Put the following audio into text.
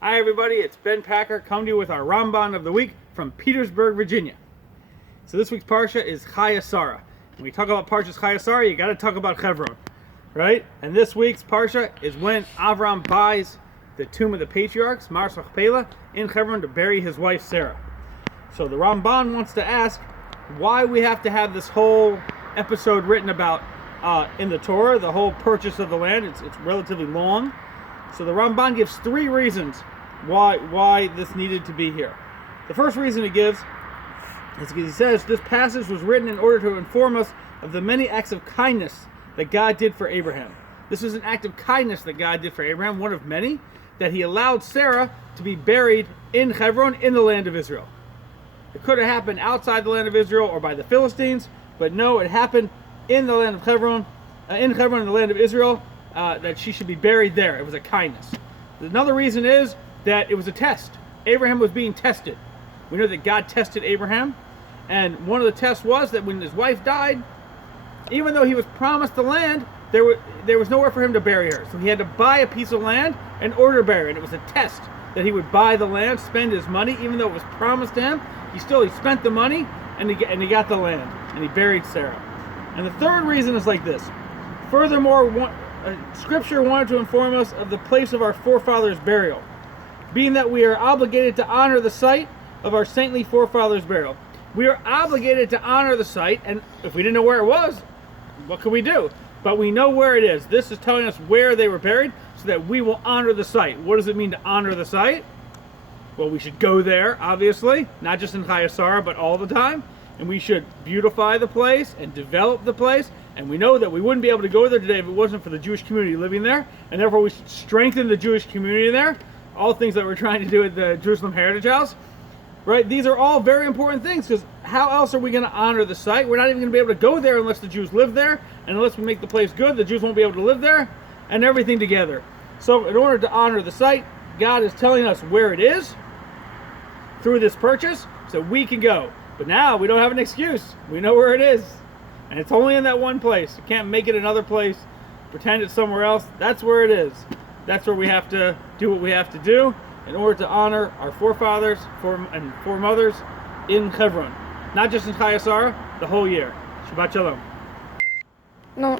Hi everybody, it's Ben Packer coming to you with our Ramban of the week from Petersburg, Virginia. So this week's Parsha is Chayai Sara. When we talk about Parshas Chayai Sara, you got to talk about Hebron, right? And this week's Parsha is when Avram buys the tomb of the patriarchs, Mars Machpelah, in Hebron to bury his wife Sarah. So the Ramban wants to ask why we have to have this whole episode written about in the Torah, the whole purchase of the land. It's relatively long. So the Ramban gives three reasons why this needed to be here. The first reason he gives is because he says this passage was written in order to inform us of the many acts of kindness that God did for Abraham. This was an act of kindness that God did for Abraham, one of many, that he allowed Sarah to be buried in Hebron in the land of Israel. It could have happened outside the land of Israel or by the Philistines, but no, it happened in the land of Hebron, in the land of Israel, that she should be buried there. It was a kindness. Another reason is that it was a test. Abraham was being tested. We know that God tested Abraham, and one of the tests was that when his wife died, even though he was promised the land, there was nowhere for him to bury her. So he had to buy a piece of land in order to bury her. And it was a test that he would buy the land, spend his money, even though it was promised to him. He spent the money, and he got the land, and he buried Sarah. And the third reason is like this. Furthermore, Scripture wanted to inform us of the place of our forefathers' burial, being that we are obligated to honor the site of our saintly forefathers' burial. We are obligated to honor the site, and if we didn't know where it was, what could we do? But we know where it is. This is telling us where they were buried so that we will honor the site. What does it mean to honor the site? Well, we should go there, obviously, not just in Chayai Sara, but all the time. And we should beautify the place and develop the place. And we know that we wouldn't be able to go there today if it wasn't for the Jewish community living there. And therefore we should strengthen the Jewish community there. All things that we're trying to do at the Jerusalem Heritage House. Right? These are all very important things, because how else are we going to honor the site? We're not even going to be able to go there unless the Jews live there. And unless we make the place good, the Jews won't be able to live there. And everything together. So in order to honor the site, God is telling us where it is through this purchase so we can go. But now we don't have an excuse. We know where it is. And it's only in that one place. You can't make it another place, pretend it's somewhere else. That's where it is. That's where we have to do what we have to do in order to honor our forefathers and foremothers in Hebron. Not just in Chayai Sara, the whole year. Shabbat Shalom. No.